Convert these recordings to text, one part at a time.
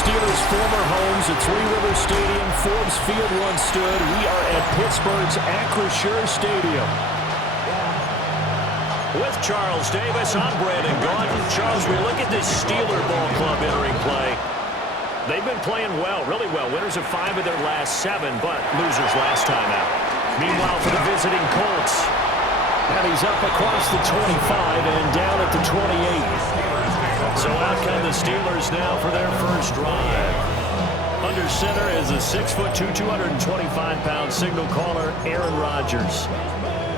Steelers' former homes at Three River Stadium, Forbes Field once stood. We are at Pittsburgh's Acrisure Stadium. With Charles Davis, I'm Brandon Gaudin. Charles, we look at this Steeler ball club entering play. They've been playing well, really well. Winners of 5 of their last 7, but losers last time out. Meanwhile, for the visiting Colts, and he's up across the 25 and down at the 28. So out come the Steelers now for their first drive. Under center is a 6'2", 225-pound signal caller, Aaron Rodgers.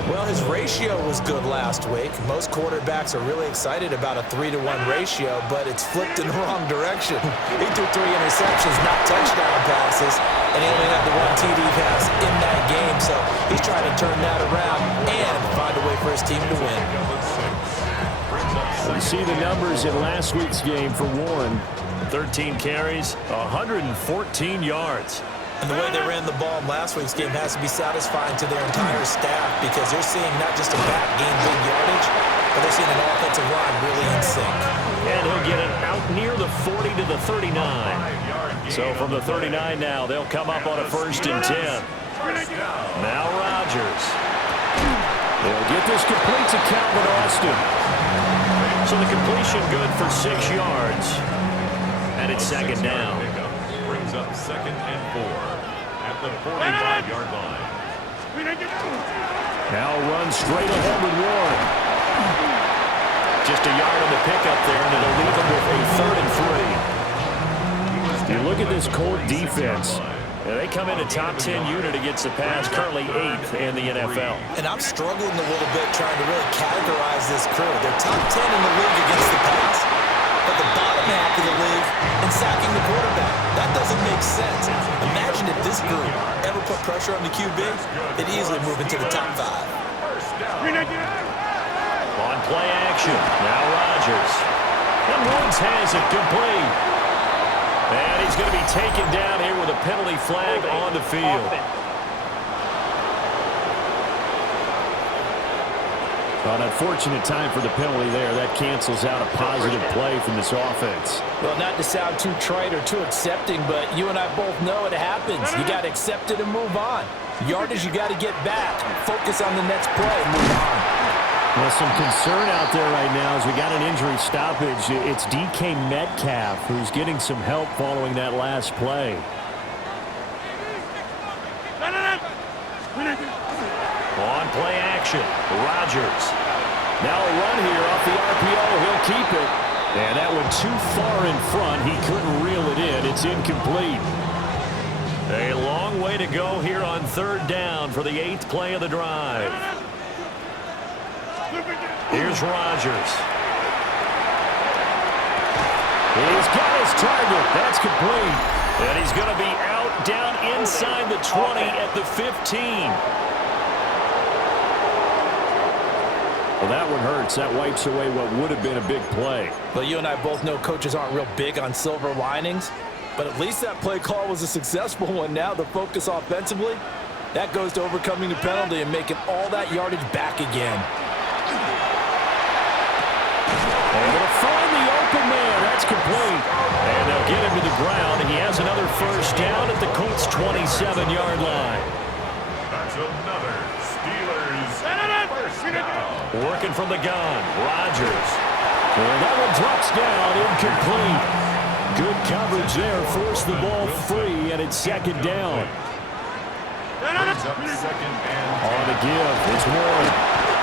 Well, his ratio was good last week. Most quarterbacks are really excited about a 3-to-1 ratio, but it's flipped in the wrong direction. He threw 3 interceptions, not touchdown passes, and he only had the 1 TD pass in that game. So he's trying to turn that around and find a way for his team to win. We see the numbers in last week's game for Warren. 13 carries, 114 yards. And the way they ran the ball in last week's game has to be satisfying to their entire staff because they're seeing not just a back gain big yardage, but they're seeing an offensive line really in sync. And he'll get it out near the 40 to the 39. So from the 39 now, they'll come up on a 1st and 10. Now Rodgers. They'll get this complete to Calvin Austin. So the completion good for 6 yards. And it's 2nd down. Brings up 2nd and 4 at the 45-yard line. Now run straight ahead with Warren. Just a yard on the pickup there, and it'll leave them with a 3rd and 3. You look at this Colt defense. Yeah, they come in a top 10 unit against the pass, currently 8th in the NFL. And I'm struggling a little bit trying to really categorize this crew. They're top 10 in the league against the pass, but the bottom half of the league in sacking the quarterback. That doesn't make sense. Imagine if this group ever put pressure on the QB, they'd easily move into the top 5. On play action, now Rodgers. And Woods has it complete. And he's going to be taken down here with a penalty flag on the field. An unfortunate time for the penalty there. That cancels out a positive play from this offense. Well, not to sound too trite or too accepting, but you and I both know it happens. You got to accept it and move on. Yardage, you got to get back. Focus on the next play and move on. Well, some concern out there right now as we got an injury stoppage. It's DK Metcalf who's getting some help following that last play. On play action, Rodgers. Now a run here off the RPO. He'll keep it. And that one too far in front. He couldn't reel it in. It's incomplete. A long way to go here on 3rd down for the 8th play of the drive. Here's Rodgers. He's got his target. That's complete. And he's going to be out down inside the 20 at the 15. Well, that one hurts. That wipes away what would have been a big play. Well, you and I both know coaches aren't real big on silver linings, but at least that play call was a successful one. Now the focus offensively, that goes to overcoming the penalty and making all that yardage back again. Able to find the open man. That's complete. And they'll get him to the ground, and he has another 1st down at the Colts' 27-yard line. That's another Steelers 1st down. Working from the gun, Rodgers. And that one drops down, incomplete. Good coverage there, forced the ball free, and it's 2nd down. Brings up 2nd and 10. On the give, it's Warren.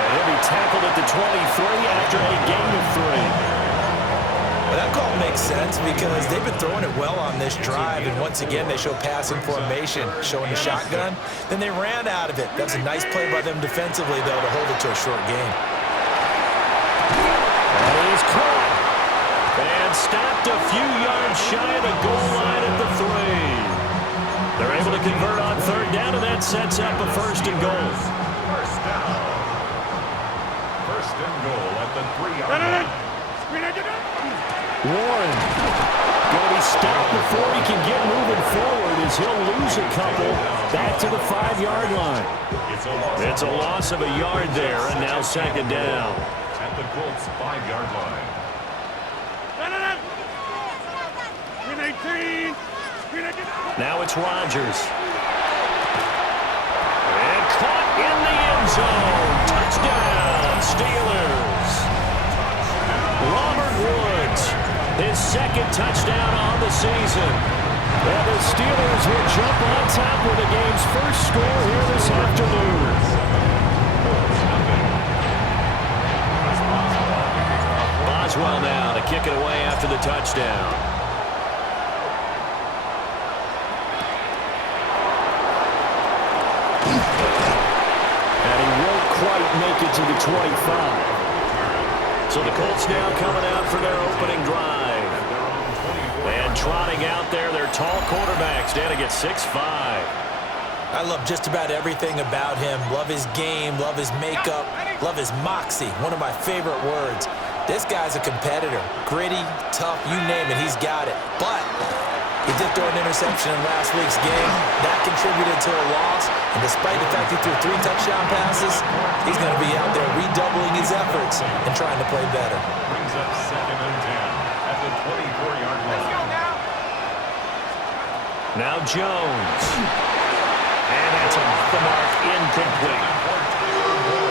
And he'll be tackled at the 23 after a gain of 3. Well, that call makes sense because they've been throwing it well on this drive, and once again they show passing formation, showing the shotgun. Then they ran out of it. That was a nice play by them defensively, though, to hold it to a short gain. And he's caught. And stopped a few yards shy of the goal line at the 3. They're able to convert on 3rd down, and that sets up a 1st and goal. 1st down. 1st and goal at the 3-yard line. Warren going to be stopped before he can get moving forward as he'll lose a couple back to the 5-yard line. It's a loss of a yard there, and now 2nd down. At the Colts' 5-yard line. Now it's Rodgers. And caught in the end zone. Touchdown, Steelers. Robert Woods, his second touchdown on the season. And the Steelers will jump on top with the game's first score here this afternoon. Boswell now to kick it away after the touchdown. And he won't quite make it to the 25. So the Colts now coming out for their opening drive. And trotting out there, their tall quarterback standing at 6'5". I love just about everything about him. Love his game, love his makeup, love his moxie. One of my favorite words. This guy's a competitor. Gritty, tough, you name it, he's got it. But he did throw an interception in last week's game. That contributed to a loss. And despite the fact he threw 3 touchdown passes, he's going to be out there redoubling his efforts and trying to play better. Brings up 2nd and 10 at the 24-yard line. Now Jones. And that's off the mark, incomplete.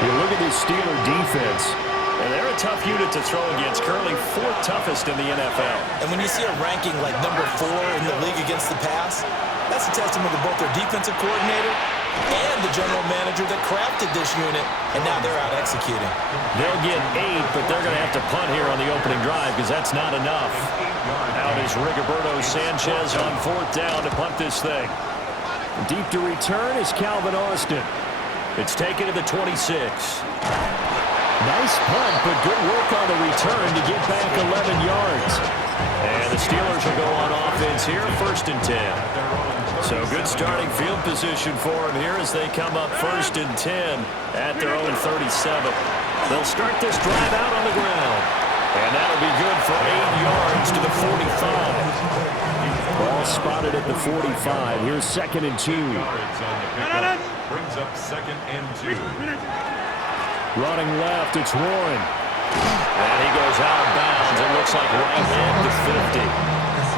You look at this Steeler defense. And they're a tough unit to throw against, currently 4th toughest in the NFL. And when you see a ranking like number 4 in the league against the pass, that's a testament to both their defensive coordinator and the general manager that crafted this unit, and now they're out executing. They'll get 8, but they're going to have to punt here on the opening drive because that's not enough. Out is Rigoberto Sanchez on 4th down to punt this thing. Deep to return is Calvin Austin. It's taken to the 26. Nice punt, but good work on the return to get back 11 yards. And the Steelers will go on offense here, 1st and 10. So good starting field position for them here as they come up 1st and 10 at their own 37. They'll start this drive out on the ground. And that'll be good for 8 yards to the 45. Ball spotted at the 45. Here's 2nd and 2. Brings up 2nd and 2. Running left, it's Warren. And he goes out of bounds. It looks like right at the 50.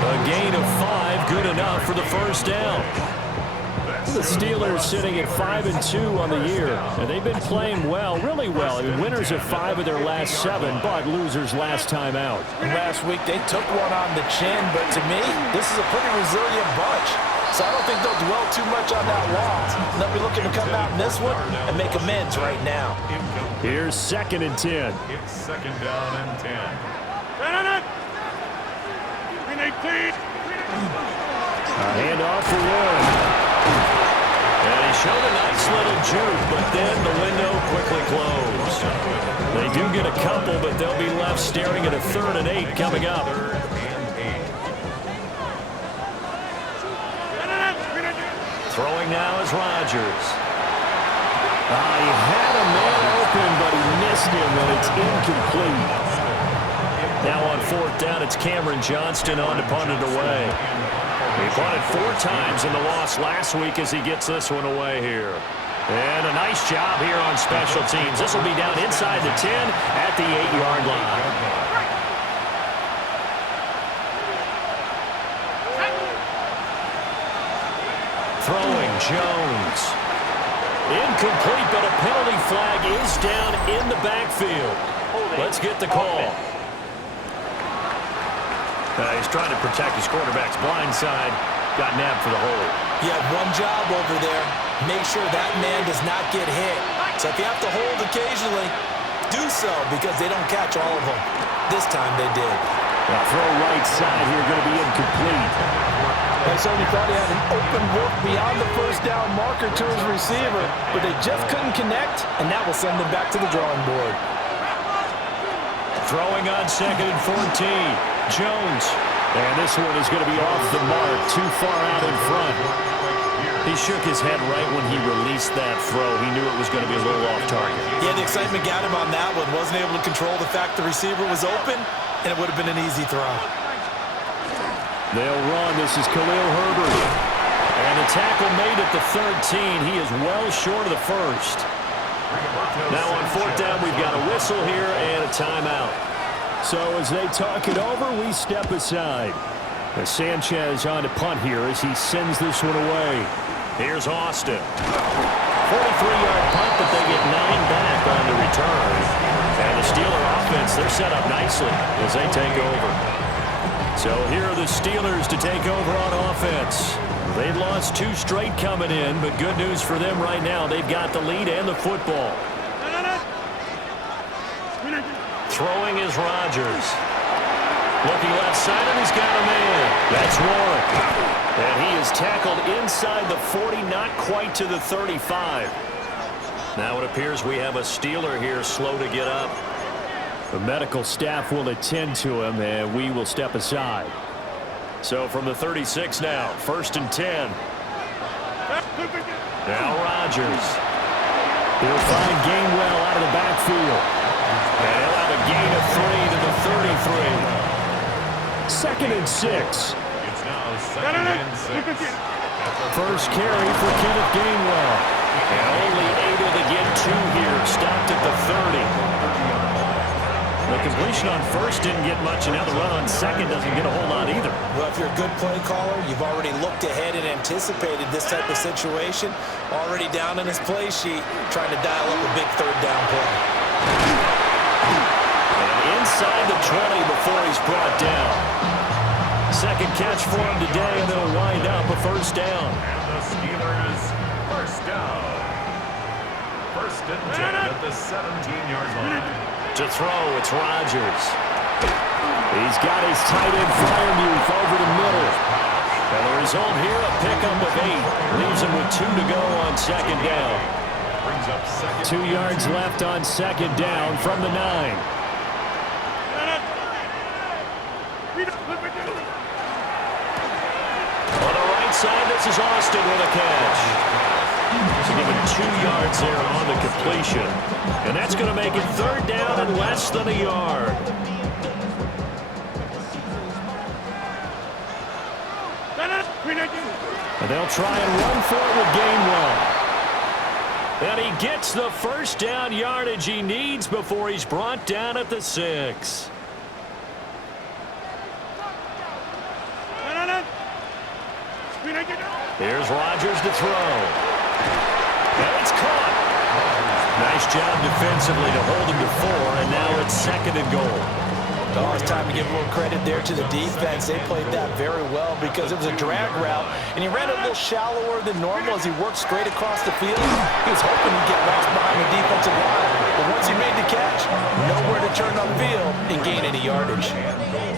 A gain of 5, good enough for the 1st down. The Steelers sitting at 5-2 on the year, and they've been playing well, really well. I mean, winners of 5 of their last 7, but losers last time out. Last week they took one on the chin, but to me, this is a pretty resilient bunch. So I don't think they'll dwell too much on that loss. They'll be looking to come out in this one and make amends right now. Here's 2nd and 10. It's 2nd down and 10. A handoff for Warren. And he showed a nice little juke, but then the window quickly closed. They do get a couple, but they'll be left staring at a 3rd and 8 coming up. Throwing now is Rodgers. He had a man open, but he missed him, and it's incomplete. Now on 4th down, it's Cameron Johnston on to punt it away. He punted 4 times in the loss last week as he gets this one away here. And a nice job here on special teams. This will be down inside the 10 at the 8-yard line. Throwing Jones. Incomplete, but a penalty flag is down in the backfield. Let's get the call. He's trying to protect his quarterback's blind side. Got nabbed for the hold. You have one job over there. Make sure that man does not get hit. So if you have to hold occasionally, do so because they don't catch all of them. This time they did. Throw right side here, going to be incomplete. I certainly thought he had an open look beyond the 1st down marker to his receiver, but they just couldn't connect, and that will send them back to the drawing board. Throwing on 2nd and 14. Jones. And this one is going to be off the mark, too far out in front. He shook his head right when he released that throw. He knew it was going to be a little off target. Yeah, the excitement got him on that one. Wasn't able to control the fact the receiver was open, and it would have been an easy throw. They'll run. This is Khalil Herbert. And the tackle made at the 13. He is well short of the 1st. Now on 4th down, we've got a whistle here and a timeout. So as they talk it over, we step aside. Sanchez on to punt here as he sends this one away. Here's Austin. 43-yard punt, but they get 9 back on the return. And the Steeler offense, they're set up nicely as they take over. So here are the Steelers to take over on offense. They've lost 2 straight coming in, but good news for them right now. They've got the lead and the football. Throwing is Rodgers. Looking left side, and he's got a man. That's Warren. And he is tackled inside the 40, not quite to the 35. Now it appears we have a Steeler here slow to get up. The medical staff will attend to him, and we will step aside. So from the 36 now, 1st and 10. Now Rodgers. He'll find Gainwell out of the backfield. And he'll have a gain of 3 to the 33. 2nd and 6. It's now 2nd and 6. First carry for Kenneth Gainwell. And only able to get 2 here. Stopped at the 30. The completion on 1st didn't get much, and now the run on 2nd doesn't get a whole lot either. Well, if you're a good play caller, you've already looked ahead and anticipated this type of situation. Already down in his play sheet, trying to dial up a big 3rd down play. And inside the 20 before he's brought down. 2nd catch for him today, and it'll wind up a 1st down. And the Steelers, 1st down. 1st and 10 at the 17-yard line. To throw, it's Rodgers. He's got his tight end Freiermuth over the middle. And the result here, a pickup of 8. Leaves him with 2 to go on 2nd down. Brings up 2nd. 2 yards left on 2nd down from the 9. On the right side, this is Austin with a catch. So given 2 yards there on the completion. And that's going to make it 3rd down and less than a yard. And they'll try and run for it with Gainwell. And he gets the 1st down yardage he needs before he's brought down at the 6. Here's Rodgers to throw. And it's caught. Nice job defensively to hold him to 4, and now it's 2nd and goal. Oh, it's time to give a little credit there to the defense. They played that very well because it was a drag route, and he ran a little shallower than normal as he worked straight across the field. He was hoping he'd get lost behind the defensive line, but once he made the catch, nowhere to turn on field and gain any yardage.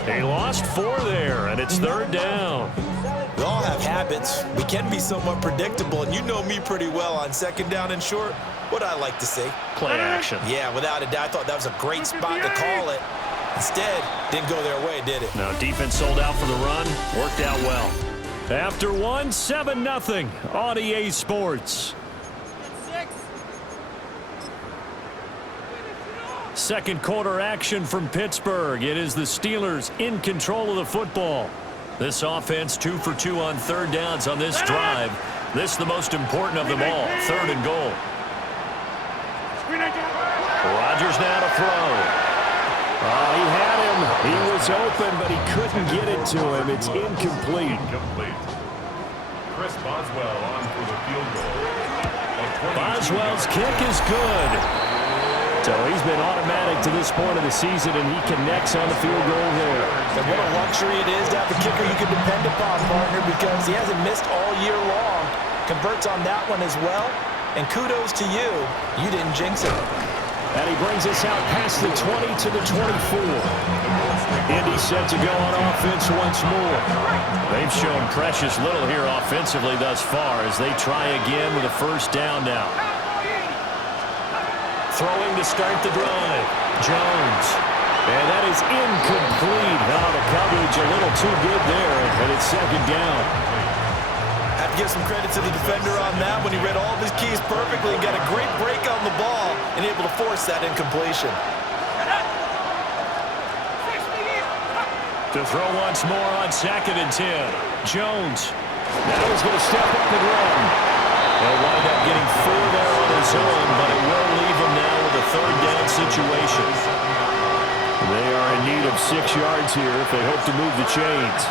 He lost 4 there, and it's 3rd down. We all have habits. We can be somewhat predictable, and you know me pretty well on 2nd down and short. What I like to see. Play action. Yeah, without a doubt, I thought that was a great spot to call it. Instead, didn't go their way, did it? Now, defense sold out for the run. Worked out well. After 1, 7-0 on EA Sports. 2nd quarter action from Pittsburgh. It is the Steelers in control of the football. This offense 2 for 2 on 3rd downs on this drive. This the most important of them all. 3rd and goal. Rodgers now to throw. Oh, he had him. He was open, but he couldn't get it to him. It's incomplete. Chris Boswell on for the field goal. Boswell's kick is good. So he's been automatic to this point of the season, and he connects on the field goal there. And what a luxury it is to have a kicker you can depend upon, partner, because he hasn't missed all year long. Converts on that one as well. And kudos to you. You didn't jinx it. And he brings us out past the 20 to the 24. Indy set to go on offense once more. They've shown precious little here offensively thus far as they try again with a 1st down now. Throwing to start the drive. Jones. And that is incomplete. Now the coverage a little too good there, and it's 2nd down. Have to give some credit to the defender on that when he read all of his keys perfectly and got a great break on the ball and able to force that incompletion. To throw once more on 2nd and 10. Jones. Now he's going to step up and run. He'll wind up getting 4 there on his own, but it will leave him now with a 3rd down situation. They are in need of 6 yards here if they hope to move the chains.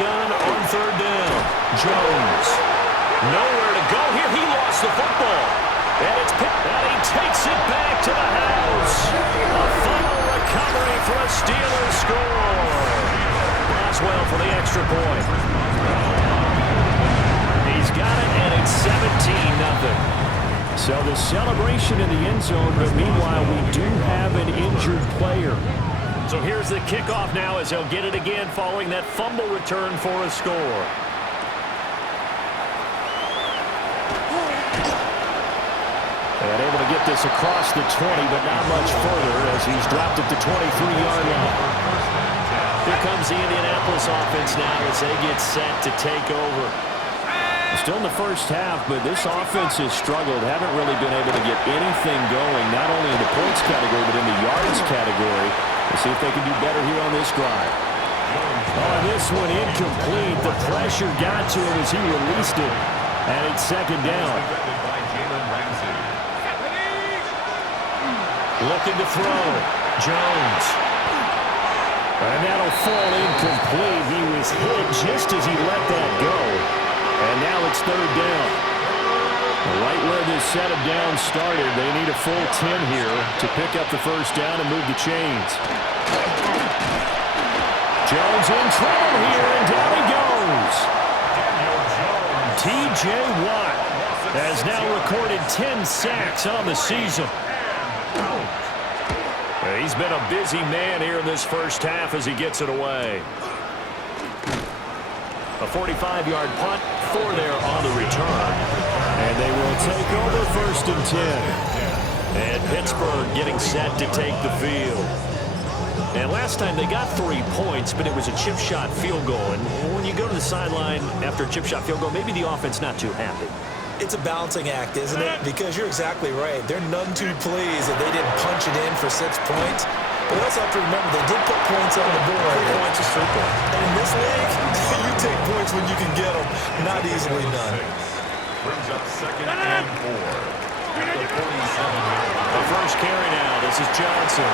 gun on third down. Jones. Nowhere to go here. He lost the football. And it's picked. And he takes it back to the house. A final recovery for a Steelers score. Boswell for the extra point. He's got it, and it's 17-0. So the celebration in the end zone, but meanwhile we do have an injured player. So here's the kickoff now as he'll get it again following that fumble return for a score. And able to get this across the 20, but not much further as he's dropped it to 23-yard line. Here comes the Indianapolis offense now as they get set to take over. Still in the first half, but this offense has struggled. Haven't really been able to get anything going, not only in the points category, but in the yards category. Let's see if they can do better here on this drive. Oh, this one incomplete. The pressure got to him as he released it. And it's second down. Looking to throw. Jones. And that'll fall incomplete. He was hit just as he let that go. And now it's third down. Right where this set of downs started, they need a full 10 here to pick up the first down and move the chains. Jones in trouble here, and down he goes. T.J. Watt has now recorded 10 sacks on the season. He's been a busy man here in this first half as he gets it away. A 45-yard punt, 4 there on the return. And they will take over first and 10. And Pittsburgh getting set to take the field. And last time they got 3 points, but it was a chip shot field goal. And when you go to the sideline after a chip shot field goal, maybe the offense not too happy. It's a balancing act, isn't it? Because you're exactly right. They're none too pleased that they didn't punch it in for 6 points. But we also have to remember they did put points on the board. 3 points is 3 points. And in this league, you take points when you can get them. Not easily done. Brings up second and 4. At the 47-yard. The first carry now. This is Johnson.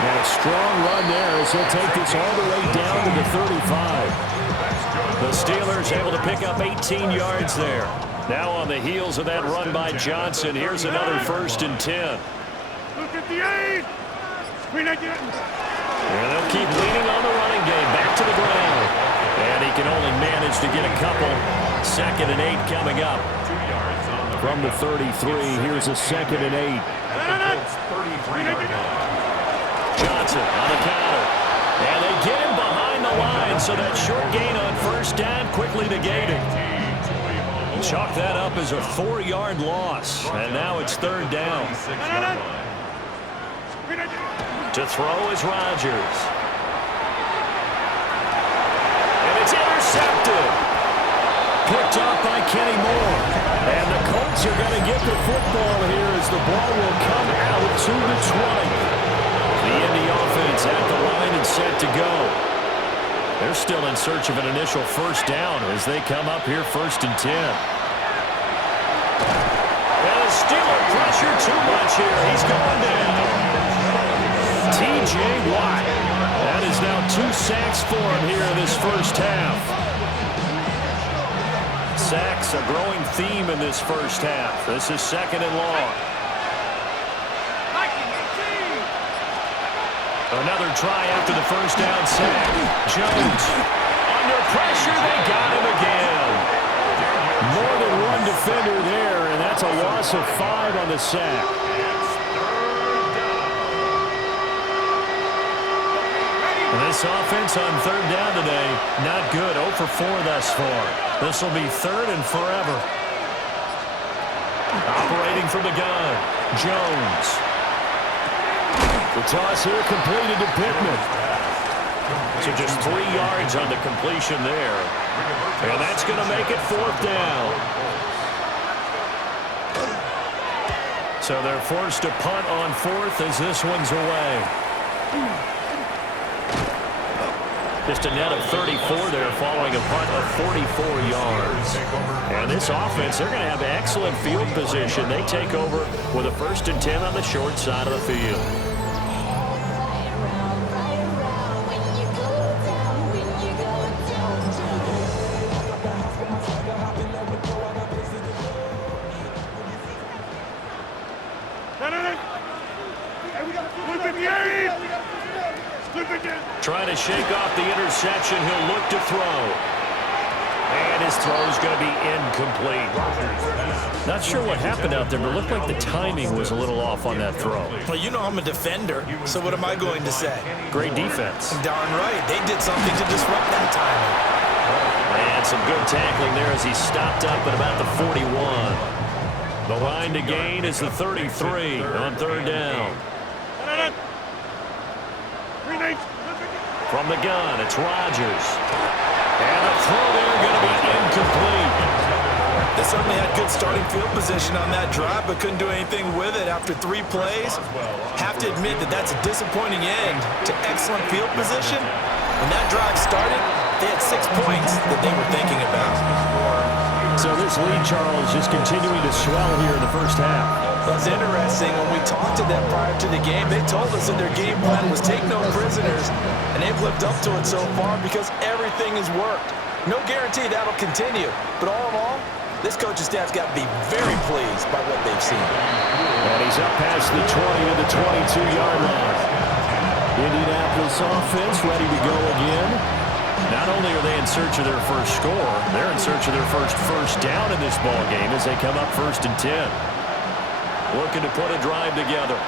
And a strong run there as he'll take this all the way down to the 35. The Steelers able to pick up 18 yards there. Now on the heels of that run by Johnson, here's another first and 10. Look at the 8. And they'll keep leaning on the running game. Back to the ground. And he can only manage to get a couple. Second and 8 coming up. 2 yards on the From the 33, here's a second and 8. Colts 33-yard line. Johnson on the counter. And they get him behind the line, so that short gain on first down quickly negated. Chalk that up as a 4-yard loss. And now it's third down. To throw is Rodgers. And it's intercepted. Picked off by Kenny Moore. And the Colts are going to get the football here as the ball will come out to the 20. The Indy offense at the line and set to go. They're still in search of an initial first down as they come up here first and 10. And the Steeler pressure too much here. He's going down. T.J. Watt. That is now 2 sacks for him here in this first half. Sacks, a growing theme in this first half. This is second and long. Another try after the first down sack. Jones under pressure. They got him again. More than one defender there, and that's a loss of 5 on the sack. And this offense on third down today, not good. 0 for 4 thus far. This will be third and forever. Operating from the gun, Jones. The toss here completed to Pittman. So just 3 yards on the completion there. And that's going to make it fourth down. So they're forced to punt on fourth as this one's away. Just a net of 34 there following a punt of 44 yards. And this offense, they're going to have excellent field position. They take over with a first and 10 on the short side of the field. Look at the aim! Look again! Trying to shake off the interception. He'll look to throw. And his throw is going to be incomplete. Not sure what happened out there, but it looked like the timing was a little off on that throw. Well, you know I'm a defender, so what am I going to say? Great defense. Darn right. They did something to disrupt that timing. And some good tackling there as he stopped up at about the 41. The line to gain is the 33 on third down. From the gun, it's Rodgers. And the throw there going to be incomplete. They certainly had good starting field position on that drive, but couldn't do anything with it after 3 plays. Have to admit that that's a disappointing end to excellent field position. When that drive started, they had 6 points that they were thinking about. So this lead, Charles, just continuing to swell here in the first half. That's interesting. When we talked to them prior to the game, they told us that their game plan was take no prisoners, and they've lived up to it so far because everything has worked. No guarantee that'll continue, but all in all, this coaching staff's got to be very pleased by what they've seen. And he's up past the 20 to the 22-yard line. Indianapolis offense ready to go again. Not only are they in search of their first score, they're in search of their first down in this ball game as they come up 1st and 10. Looking to put a drive together.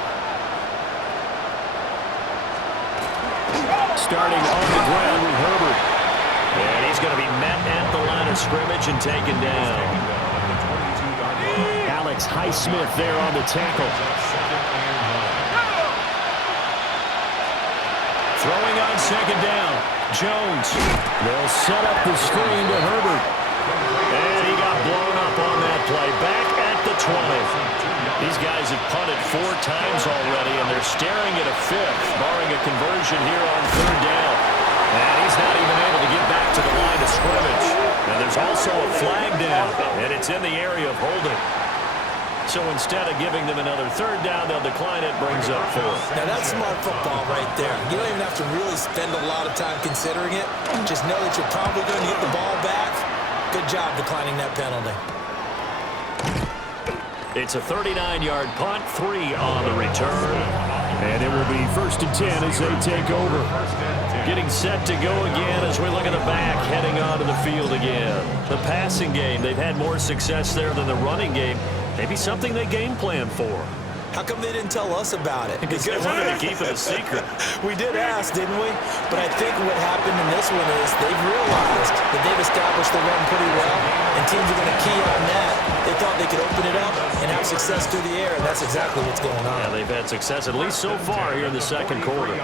Starting on the ground with Herbert. And he's going to be met at the line of scrimmage and taken down. Alex Highsmith there on the tackle. Throwing on second down. Jones. They'll set up the screen to Herbert. And he got blown up on that play. Back at the 20. These guys have punted 4 times already, and they're staring at a 5th, barring a conversion here on third down. And he's not even able to get back to the line of scrimmage. And there's also a flag down, and it's in the area of holding. So instead of giving them another third down, they'll decline it, brings up 4th. Now, that's smart football right there. You don't even have to really spend a lot of time considering it. Just know that you're probably going to get the ball back. Good job declining that penalty. It's a 39-yard punt, 3 on the return. And it will be 1st and 10 as they take over. Getting set to go again as we look at the back, heading onto the field again. The passing game, they've had more success there than the running game. Maybe something they game plan for. How come they didn't tell us about it? Because they wanted to keep it a secret. We did ask, didn't we? But I think what happened in this one is they've realized that they've established the run pretty well, and teams are going to key on that. They thought they could open it up and have success through the air, and that's exactly what's going on. Yeah, they've had success, at least so far here in the second quarter.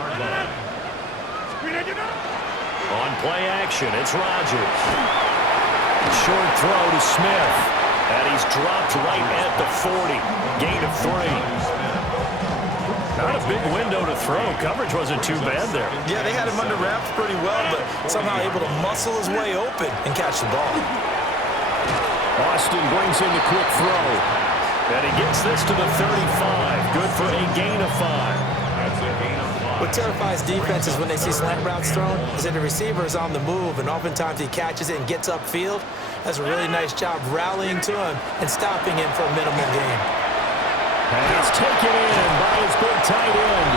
On play action, it's Rodgers. Short throw to Smith. And he's dropped right at the 40. Gain of 3. Not a big window to throw. Coverage wasn't too bad there. Yeah, they had him under wraps pretty well, but somehow able to muscle his way open and catch the ball. Austin brings in the quick throw. And he gets this to the 35. Good for a gain of 5. What terrifies defenses when they see slant routes thrown is that the receiver is on the move, and oftentimes he catches it and gets upfield. Does a really nice job rallying to him and stopping him for a minimal gain. And it's taken in by his big tight end.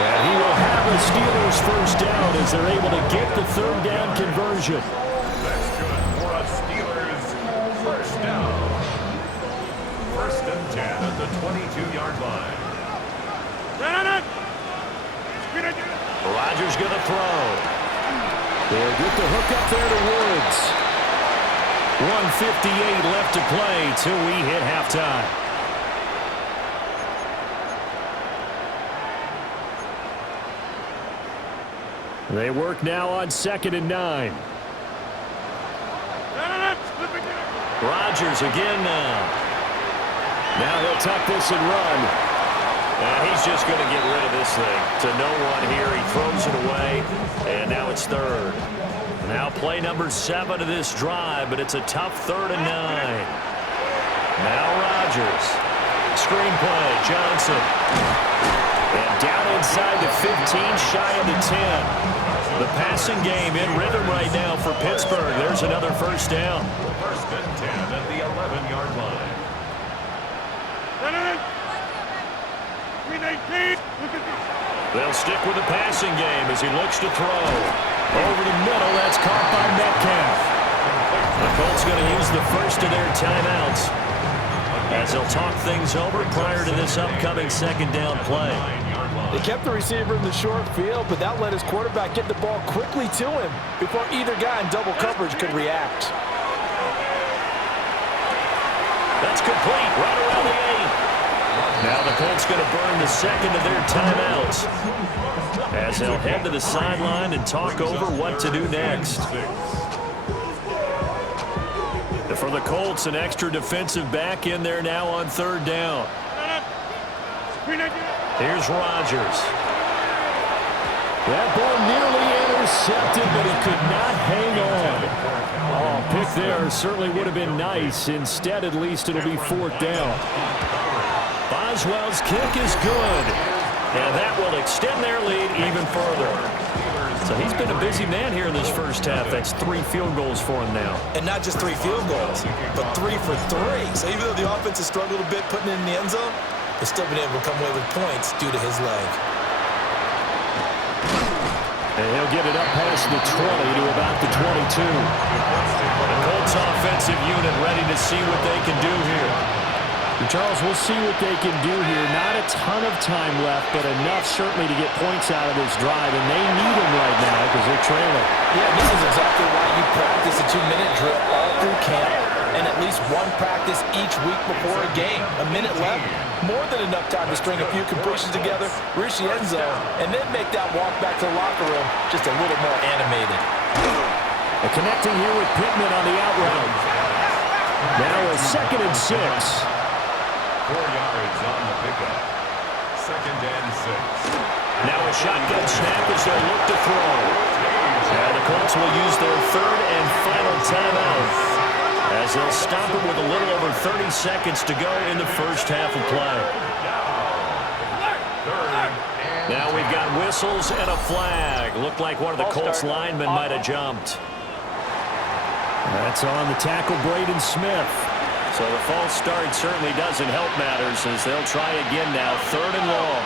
And he will have a Steelers first down as they're able to get the third down conversion. That's good for a Steelers first down. 1st and 10 at the 22-yard line. Rodgers going to throw. They'll get the hook up there to Woods. 1:58 left to play till we hit halftime. They work now on 2nd and 9. Rodgers again now. Now he'll tuck this and run. And he's just going to get rid of this thing. To no one here. He throws it away. And now it's 3rd. Now play number 7 of this drive, but it's a tough 3rd and 9. Now Rodgers. Screen play. Johnson. And down inside the 15, shy of the 10. The passing game in rhythm right now for Pittsburgh. There's another first down. 1st and 10 at the 11-yard line. They'll stick with the passing game as he looks to throw. Over the middle, that's caught by Metcalf. The Colts going to use the first of their timeouts as they'll talk things over prior to this upcoming second down play. They kept the receiver in the short field, but that let his quarterback get the ball quickly to him before either guy in double coverage could react. That's complete, right around the 8. Now the Colts going to burn the second of their timeouts as they'll head to the sideline and talk over what to do next. For the Colts, an extra defensive back in there now on third down. Here's Rodgers. That ball nearly intercepted, but he could not hang on. Oh, pick there certainly would have been nice. Instead, at least it'll be fourth down. Boswell's kick is good, and that will extend their lead even further. So he's been a busy man here in this first half. That's 3 field goals for him now. And not just 3 field goals, but 3 for 3. So even though the offense has struggled a bit putting it in the end zone, they've still been able to come away with points due to his leg. And he'll get it up past the 20 to about the 22. The Colts offensive unit ready to see what they can do here. And Charles, we'll see what they can do here. Not a ton of time left, but enough certainly to get points out of this drive, and they need them right now because they're trailing. Yeah, this is exactly why you practice a 2-minute drill all through camp and at least one practice each week before a game. A minute left, more than enough time to string a few completions together, reach the end zone, and then make that walk back to the locker room just a little more animated. And connecting here with Pittman on the out route. Now a 2nd and 6. 4 yards on the pickup. 2nd and 6. Now a shotgun snap as they look to throw. And the Colts will use their 3rd and final timeout as they'll stop it with a little over 30 seconds to go in the first half of play. Now we've got whistles and a flag. Looked like one of the Colts linemen might have jumped. That's on the tackle, Braden Smith. So the false start certainly doesn't help matters as they'll try again now, 3rd and long.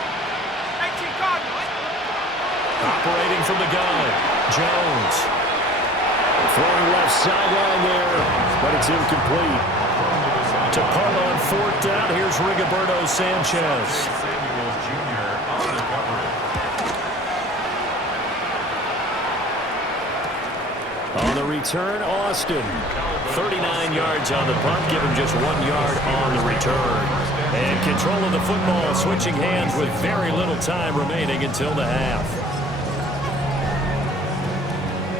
Operating from the gun, Jones. Throwing left sideline there, but it's incomplete. To punt on 4th down, here's Rigoberto Sanchez. Samuels Jr. on the coverage. On the return, Austin. 39 yards on the punt, give him just 1 yard on the return. And control of the football, switching hands with very little time remaining until the half.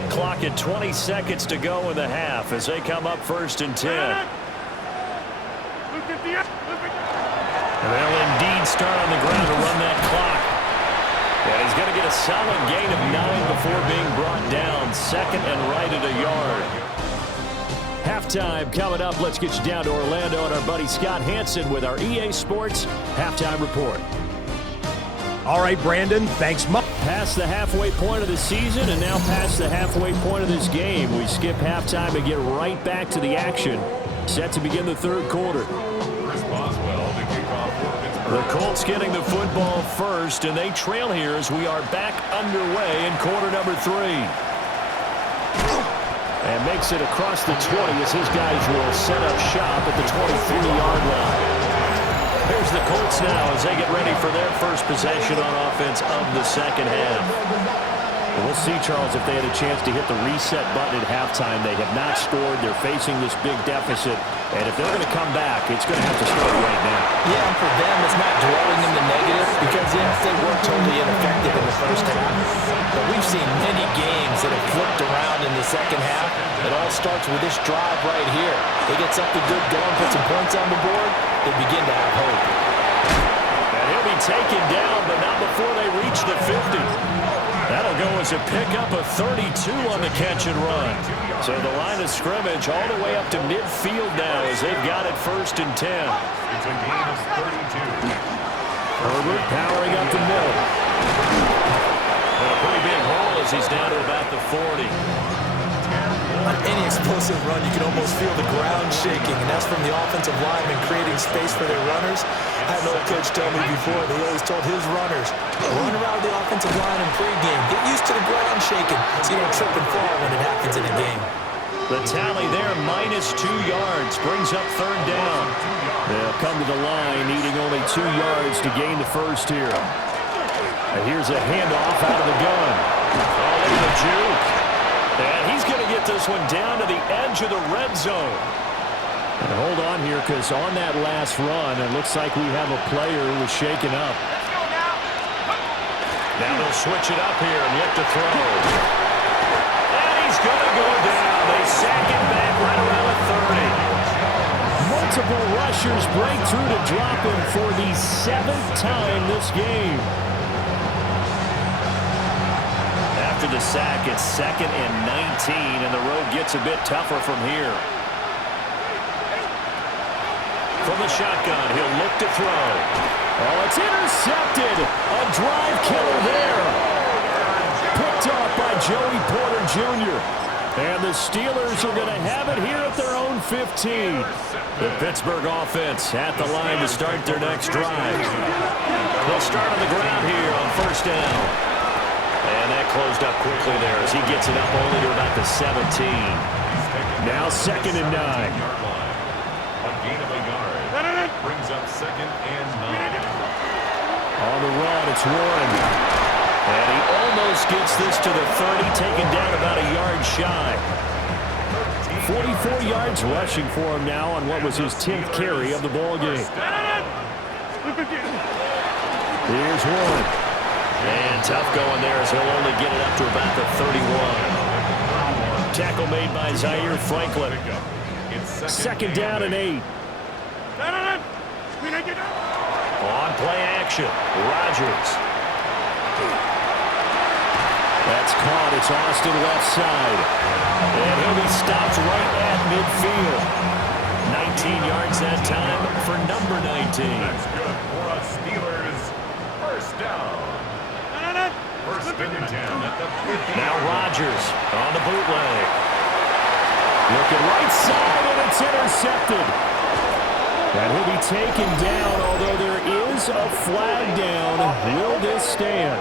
Clock at 20 seconds to go in the half as they come up 1st and 10. And they'll indeed start on the ground to run that clock. And he's going to get a solid gain of 9 before being brought down. 2nd and right at a yard. Halftime coming up. Let's get you down to Orlando and our buddy Scott Hansen with our EA Sports Halftime Report. All right, Brandon, thanks much. Past the halfway point of the season and now past the halfway point of this game. We skip halftime and get right back to the action. Set to begin the 3rd quarter. Chris Boswell to kick off for Pittsburgh. The Colts getting the football first, and they trail here as we are back underway in quarter number 3. And makes it across the 20 as his guys will set up shop at the 23-yard line. Here's the Colts now as they get ready for their first possession on offense of the second half. We'll see, Charles, if they had a chance to hit the reset button at halftime. They have not scored. They're facing this big deficit. And if they're going to come back, it's going to have to start right now. Yeah, and for them, it's not dwelling in the negative because, yes, they were totally ineffective in the first half. But we've seen many games that have flipped around in the second half. It all starts with this drive right here. They get something good going, put some points on the board, they begin to have hope. And he'll be taken down, but not before they reach the 50. That'll go as a pickup of 32 on the catch and run. So the line of scrimmage all the way up to midfield now as they've got it 1st and 10. It's a gain of 32. Herbert powering up the middle. And a pretty big hole as he's down to about the 40. On any explosive run. You can almost feel the ground shaking, and that's from the offensive linemen creating space for their runners. I had an old coach tell me before, they always told his runners, run around the offensive line in pregame. Get used to the ground shaking so you don't trip and fall when it happens in a game. The tally there, -2 yards, brings up third down. They'll come to the line, needing only 2 yards to gain the first here. And here's a handoff out of the gun. Oh, look at the juke. And he's going to get this one down to the edge of the red zone. And hold on here, because on that last run, it looks like we have a player who was shaken up. Now they'll switch it up here and look to throw. And he's going to go down. They sack him back right around the 30. Multiple rushers break through to drop him for the 7th time this game. After the sack, it's 2nd and 19, and the road gets a bit tougher from here. From the shotgun, he'll look to throw. Oh, it's intercepted. A drive killer there. Picked up by Joey Porter Jr. And the Steelers are going to have it here at their own 15. The Pittsburgh offense at the line to start their next drive. They'll start on the ground here on first down. And that closed up quickly there as he gets it up only to about the 17. Now 2nd and 9. A gain of a yard. Brings up 2nd and 9. On the run, it's Warren. And he almost gets this to the 30, taken down about a yard shy. 44 yards rushing for him now on what was his 10th carry of the ball game. Here's Warren. And tough going there as he'll only get it up to about the 31. Tackle made by Zaire Franklin. 2nd down and 8. On play action, Rodgers. That's caught. It's Austin left side. And he'll be stopped right at midfield. 19 yards that time for number 19. That's good for us Steelers. First down. First and 10 at the 50. Now Rodgers on the bootleg. Looking right side, and it's intercepted. And he'll be taken down, although there is a flag down. Will this stand?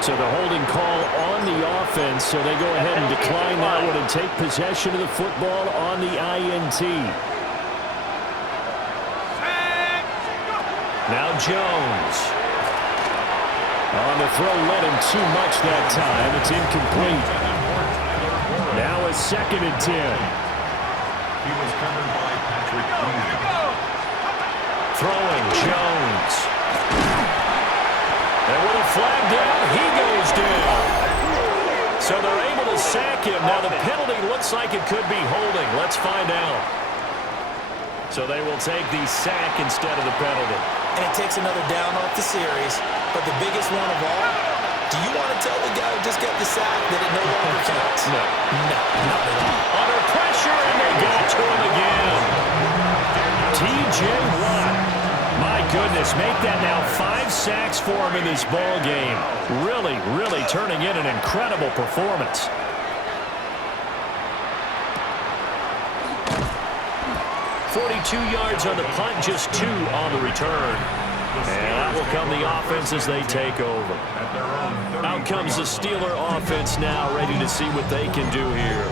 So the holding call on the offense, so they go ahead and decline that one and take possession of the football on the INT. Now Jones. On the throw, led him too much that time. It's incomplete. Now a 2nd and 10. He was covered by Patrick Queen. Throwing Jones. And with a flag down, he goes down. So they're able to sack him. Now the penalty looks like it could be holding. Let's find out. So they will take the sack instead of the penalty. And it takes another down off the series. But the biggest one of all, do you want to tell the guy who just got the sack that it no longer counts? No. No, not at all. Under pressure, and they got to him again. T.J. Watt. My goodness, make that now 5 sacks for him in this ball game. Really, really turning in an incredible performance. .42 yards on the punt, just 2 on the return. And out will come the offense as they take over. Out comes the Steeler offense now, ready to see what they can do here.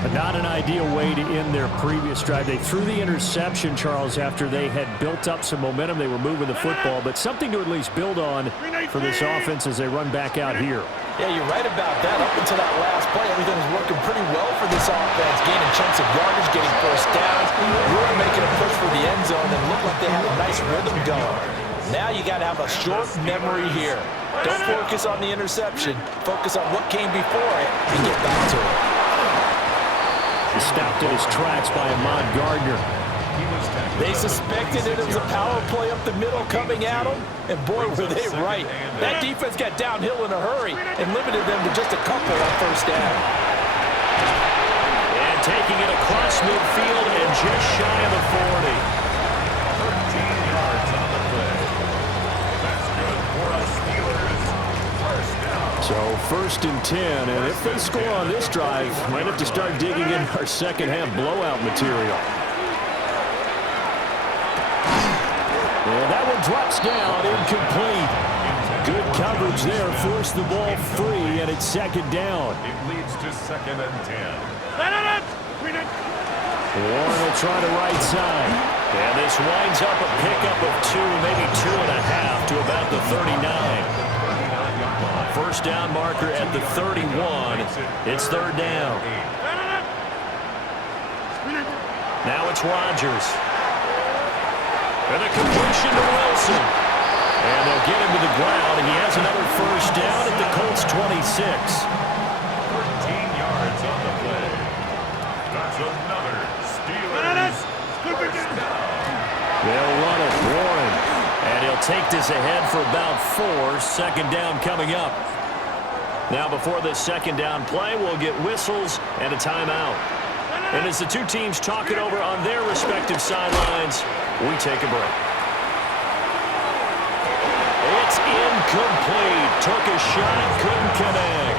But not an ideal way to end their previous drive. They threw the interception, Charles, after they had built up some momentum. They were moving the football, but something to at least build on for this offense as they run back out here. Yeah, you're right about that. Up until that last play, everything was working pretty well for this offense, gaining chunks of yardage, getting first downs, really making a push for the end zone, and looked like they had a nice rhythm going. Now you got to have a short memory here. Don't focus on the interception. Focus on what came before it and get back to it. He stopped in his tracks by Ahmad Gardner. They suspected it was a power play up the middle coming at them, and boy, were they right. That defense got downhill in a hurry and limited them to just a couple on first down. And taking it across midfield and just shy of the 40. 13 yards on the play. That's good for us Steelers. First down. So So 1st and 10, and if they score on this drive, might have to start digging in our second half blowout material. And that one drops down, incomplete. Good coverage there, forced the ball free, and it's 2nd down. It leads to 2nd and 10. Warren will try the right side. And this winds up a pickup of 2, maybe 2.5 to about the 39. 1st down marker at the 31. It's 3rd down. Now it's Rodgers. And a completion to Wilson. And they'll get him to the ground, and he has another 1st down at the Colts 26. 13 yards on the play. That's another Steelers first down. They'll run it, Warren. And he'll take this ahead for about 4. 2nd down coming up. Now before this 2nd down play, we'll get whistles and a timeout. And as the two teams talk it over on their respective sidelines, we take a break. It's incomplete. Took a shot, couldn't connect.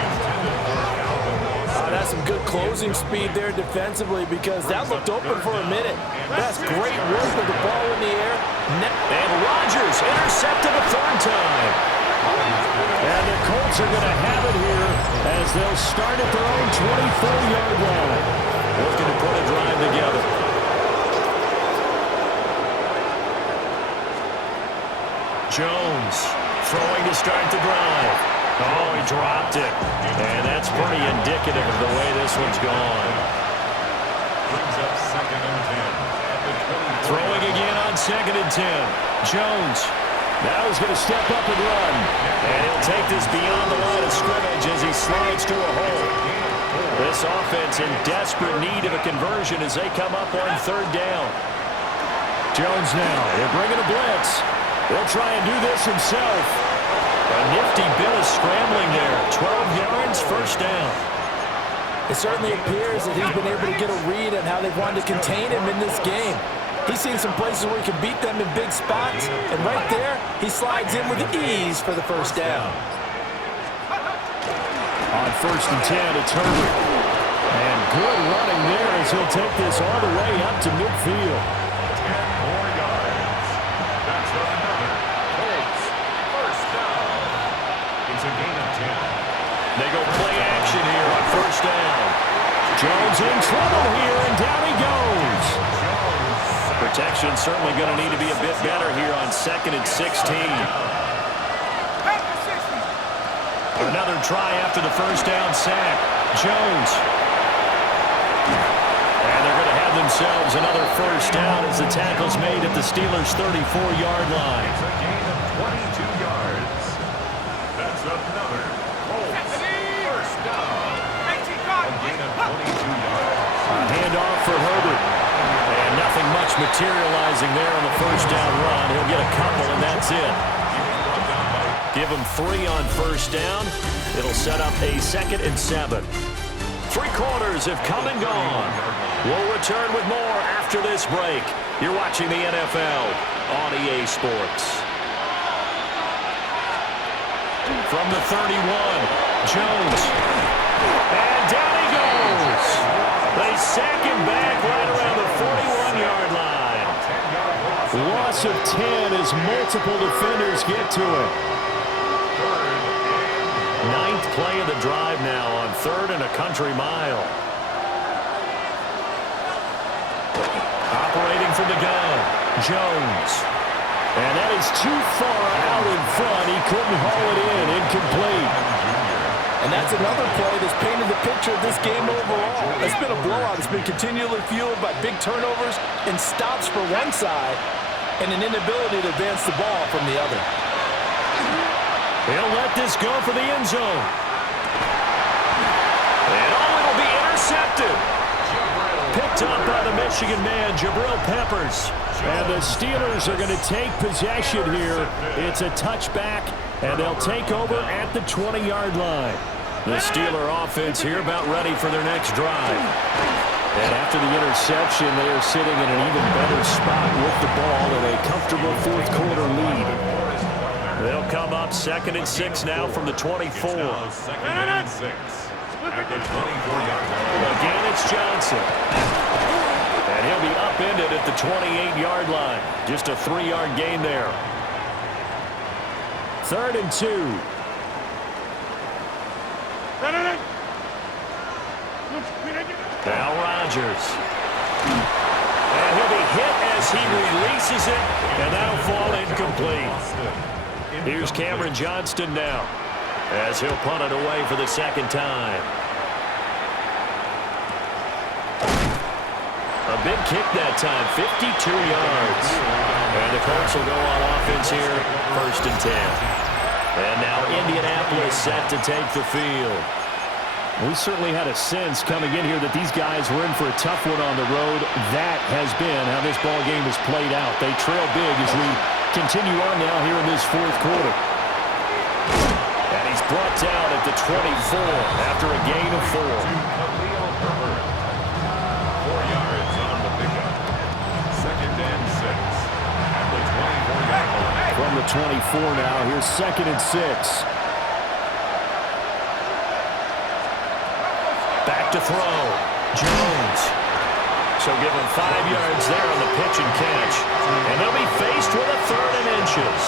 That's some good closing speed there defensively because that looked open for a minute. That's great work with the ball in the air. And Rodgers intercepted a 3rd time. And the Colts are going to have it here as they'll start at their own 24-yard line. Looking to put a drive together. Jones throwing to start the drive. Oh, he dropped it. And that's pretty indicative of the way this one's gone. Brings up 2nd and 10. Throwing again on 2nd and 10. Jones. Now he's going to step up and run. And he'll take this beyond the line of scrimmage as he slides to a hole. This offense in desperate need of a conversion as they come up on 3rd down. Jones now. They're bringing a blitz. He'll try and do this himself. A nifty bit of scrambling there. 12 yards, 1st down. It certainly appears that he's been able to get a read on how they've wanted to contain him in this game. He's seen some places where he can beat them in big spots, and right there, he slides in with ease for the 1st down. On 1st and 10, it's Herbert. And good running there as he'll take this all the way up to midfield. 10 more yards. That's another Colts first down. It's a gain of 10. They go play action here on 1st down. Jones in trouble here, and down he goes. Protection certainly going to need to be a bit better here on 2nd and 16. Another try after the 1st down sack. Jones. And they're going to have themselves another 1st down as the tackle's made at the Steelers' 34-yard line. It's a gain of 22 yards. That's another Colts first down. A gain of 22 yards. Handoff for Herbert. And nothing much materializing there on the 1st down run. He'll get a couple, and that's it. Give him 3 on 1st down. It'll set up a 2nd and 7. 3 quarters have come and gone. We'll return with more after this break. You're watching the NFL on EA Sports. From the 31, Jones. And down he goes. They sack him back right around the 41-yard line. Loss of 10 as multiple defenders get to it. 9th play of the drive now on 3rd and a country mile. Operating from the gun, Jones. And that is too far out in front. He couldn't haul it in. Incomplete. And that's another play that's painted the picture of this game overall. It's been a blowout. It's been continually fueled by big turnovers and stops for one side and an inability to advance the ball from the other. He'll let this go for the end zone. And it'll be intercepted. Picked up by the Michigan man, Jabril Peppers. And the Steelers are going to take possession here. It's a touchback, and they'll take over at the 20-yard line. The Steeler offense here about ready for their next drive. And after the interception, they are sitting in an even better spot with the ball in a comfortable fourth-quarter lead. They'll come up 2nd and 6 now from the 24. It's now 2nd and 6 at the 24-yard line. Again, it's Johnson. And he'll be upended at the 28-yard line. Just a 3-yard gain there. 3rd and 2. Now Rodgers. And he'll be hit as he releases it, and that'll fall incomplete. Here's Cameron Johnston now as he'll punt it away for the 2nd time. A big kick that time, 52 yards. And the Colts will go on offense here, 1st and 10. And now Indianapolis set to take the field. We certainly had a sense coming in here that these guys were in for a tough one on the road. That has been how this ball game has played out. They trail big as we continue on now here in this 4th quarter. And he's brought down at the 24 after a gain of 4. 4 yards on the pickup. 2nd and 6 at the 24-yard line. From the 24 now, here's 2nd and 6. Back to throw. Jones. So give him 5 yards there on the pitch and catch. And they'll be faced with a 3rd and inches.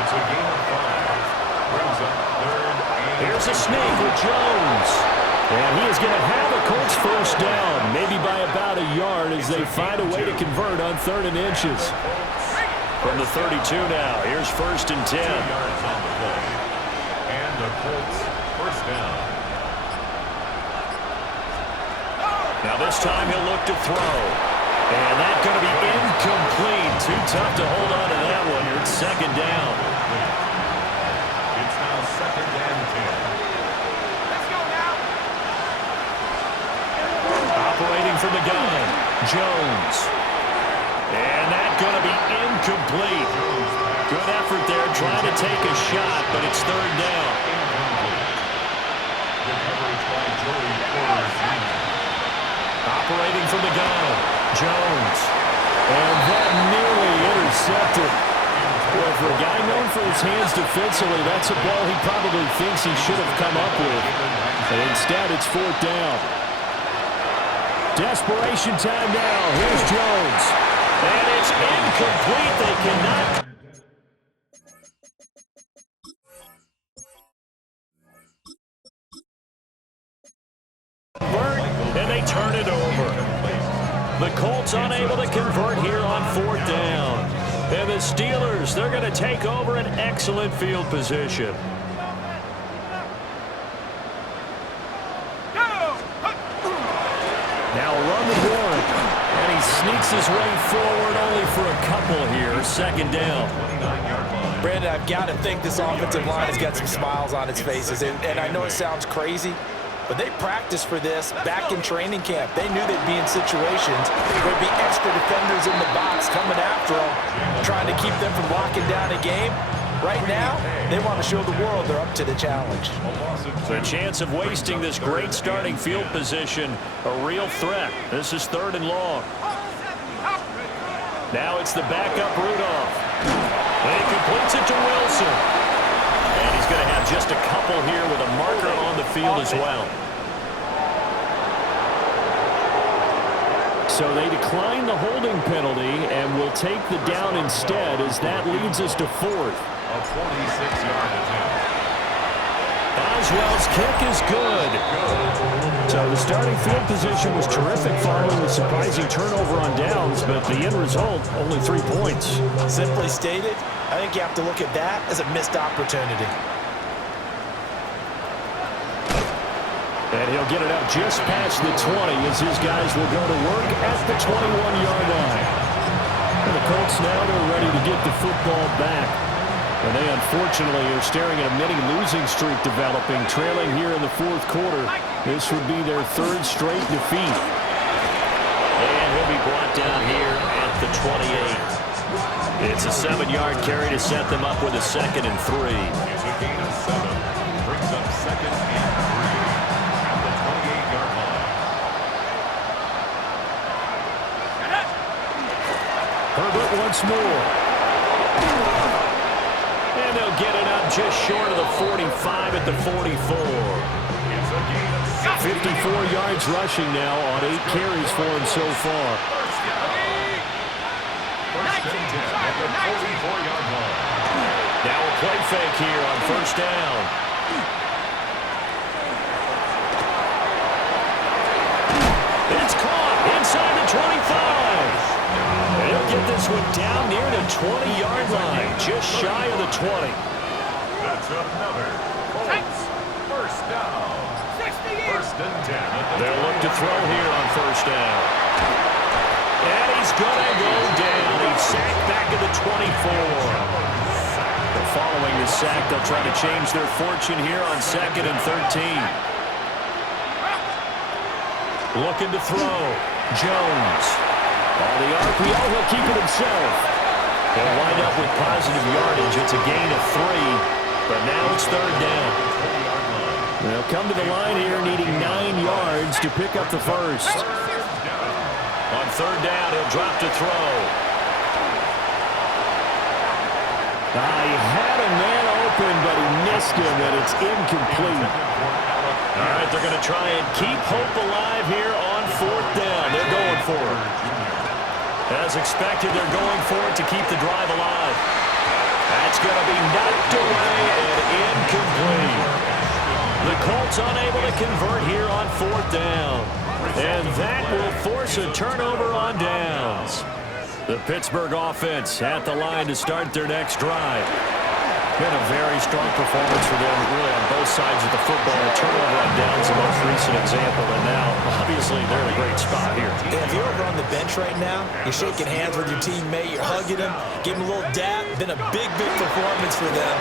It's a gain of 5. Brings up 3rd and... Here's a sneak with Jones. And he is going to have a Colts 1st down, maybe by about a yard as they find a way to convert on 3rd and inches. From the 32 now, here's 1st and 10. 2 yards on the play. And the Colts 1st down. Now this time he'll look to throw. And that's going to be incomplete. Too tough to hold on to that one. It's 2nd down. It's now 2nd and 10. Let's go now. Operating from the gun, Jones. And that's going to be incomplete. Good effort there trying to take a shot, but it's 3rd down. The coverage by Joey Porter. Operating from the gun, Jones. And that nearly intercepted. Well, for a guy known for his hands defensively, that's a ball he probably thinks he should have come up with. And instead, it's 4th down. Desperation time now. Here's Jones. And it's incomplete. They cannot. And they turn it over. The Colts unable to convert here on 4th down. And the Steelers, they're going to take over an excellent field position. Now run the board. And he sneaks his way forward only for a couple here. 2nd down. Brandon, I've got to think this offensive line has got some smiles on its faces. And I know it sounds crazy, but they practiced for this back in training camp. They knew they'd be in situations where there'd be extra defenders in the box coming after them, trying to keep them from locking down a game. Right now, they want to show the world they're up to the challenge. The chance of wasting this great starting field position, a real threat. This is 3rd and long. Now it's the backup Rudolph. And he completes it to Wilson. And he's going to have just a couple here with a marker on the field as well. So they decline the holding penalty and will take the down instead as that leads us to 4th. A 46-yard attempt. Boswell's kick is good. So the starting field position was terrific following the surprising turnover on downs, but the end result, only 3 points. Simply stated, I think you have to look at that as a missed opportunity. And he'll get it out just past the 20 as his guys will go to work at the 21-yard line. And the Colts now they're ready to get the football back. And they unfortunately are staring at a mini losing streak developing, trailing here in the 4th quarter. This would be their 3rd straight defeat. And he'll be brought down here at the 28. It's a 7-yard carry to set them up with a 2nd and 3. It's a gain of 7. Brings up 2nd and 3 at the 28-yard line. Herbert once more. And they'll get it up just short of the 45 at the 44. 54 yards rushing now on 8 carries for him so far. Now a play fake here on first down. It's caught inside the 25. They'll get this one down near the 20-yard line, just shy of the 20. That's another Colts first down. 1st and 10. They'll look to throw here on first down. And he's going to go down. He's sacked back at the 24. Following the sack, they'll try to change their fortune here on 2nd and 13. Looking to throw. Jones. On the RPO, he'll keep it himself. He'll wind up with positive yardage. It's a gain of 3, but now it's 3rd down. They'll come to the line here needing 9 yards to pick up the first. On 3rd down, he'll drop to throw. He had a man open, but he missed him, and it's incomplete. All right, they're going to try and keep hope alive here on 4th down. They're going for it. As expected, they're going for it to keep the drive alive. That's going to be knocked away and incomplete. The Colts unable to convert here on 4th down. And that will force a turnover on downs. The Pittsburgh offense at the line to start their next drive. Been a very strong performance for them, really, on both sides of the football. A turnover on downs, the most recent example, and now, obviously, they're in a great spot here. Yeah, if you're over on the bench right now, you're shaking hands with your teammate, you're hugging him, giving him a little dap. Been a big, big performance for them.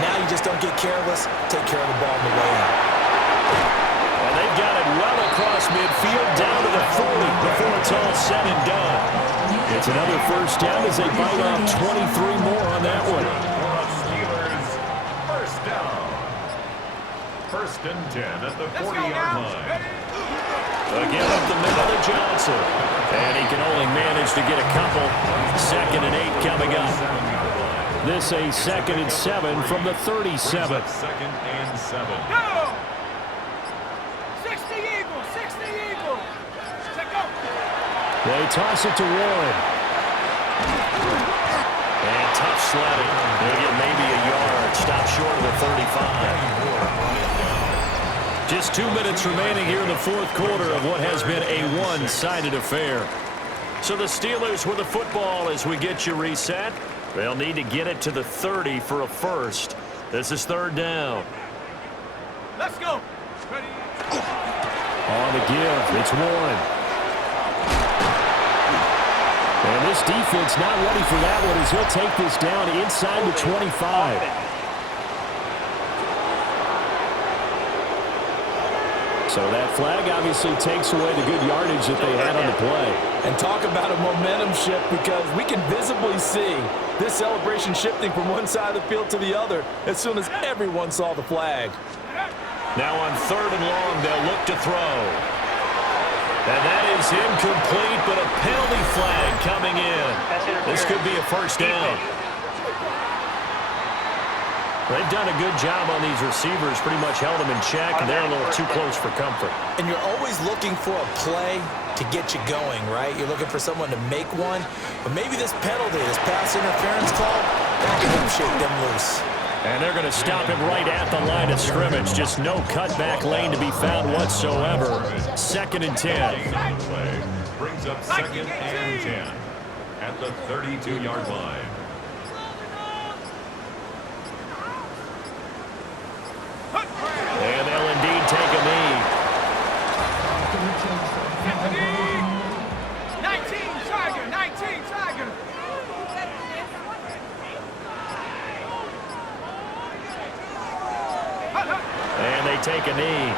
Now you just don't get careless. Take care of the ball on the way out. And they've got it well across midfield, down to the 40 before it's all said and done. It's another first down as they bite off 23 more on that one. Steelers first down. 1st and 10 at the 40-yard line. Again up the middle to Johnson. And he can only manage to get a couple. 2nd and 8 coming up. This a 2nd and 7 from the 37. 2nd and 7. Go! 60 Eagles, 60 Eagles. Check go. They toss it to Warren. And tough sledding. They'll get maybe a yard. Stop short of the 35. Just 2 minutes remaining here in the 4th quarter of what has been a one-sided affair. So the Steelers with the football as we get you reset. They'll need to get it to the 30 for a first. This is 3rd down. Let's go. Ready? On the give, it's Warren. And this defense not ready for that one as he'll take this down inside the 25. So that flag obviously takes away the good yardage that they had on the play. And talk about a momentum shift, because we can visibly see this celebration shifting from one side of the field to the other as soon as everyone saw the flag. Now on 3rd and long, they'll look to throw. And that is incomplete, but a penalty flag coming in. This could be a first down. They've done a good job on these receivers, pretty much held them in check, and they're a little too close for comfort. And you're always looking for a play to get you going, right? You're looking for someone to make one. But maybe this penalty, this pass interference call, that can help shake them loose. And they're going to stop him right at the line of scrimmage. Just no cutback lane to be found whatsoever. 2nd and 10. Play brings up 2nd and 10 at the 32-yard line. And they'll indeed take a knee. 19 Tiger, 19 Tiger. And they take a knee.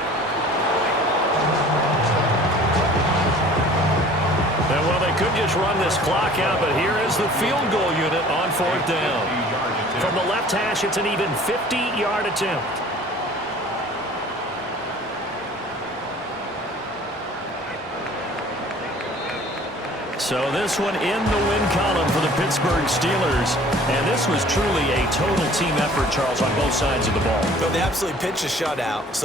And well, they could just run this clock out, but here is the field goal unit on 4th down. From the left hash, it's an even 50-yard attempt. So this one in the win column for the Pittsburgh Steelers. And this was truly a total team effort, Charles, on both sides of the ball. But they absolutely pitched a shutout. So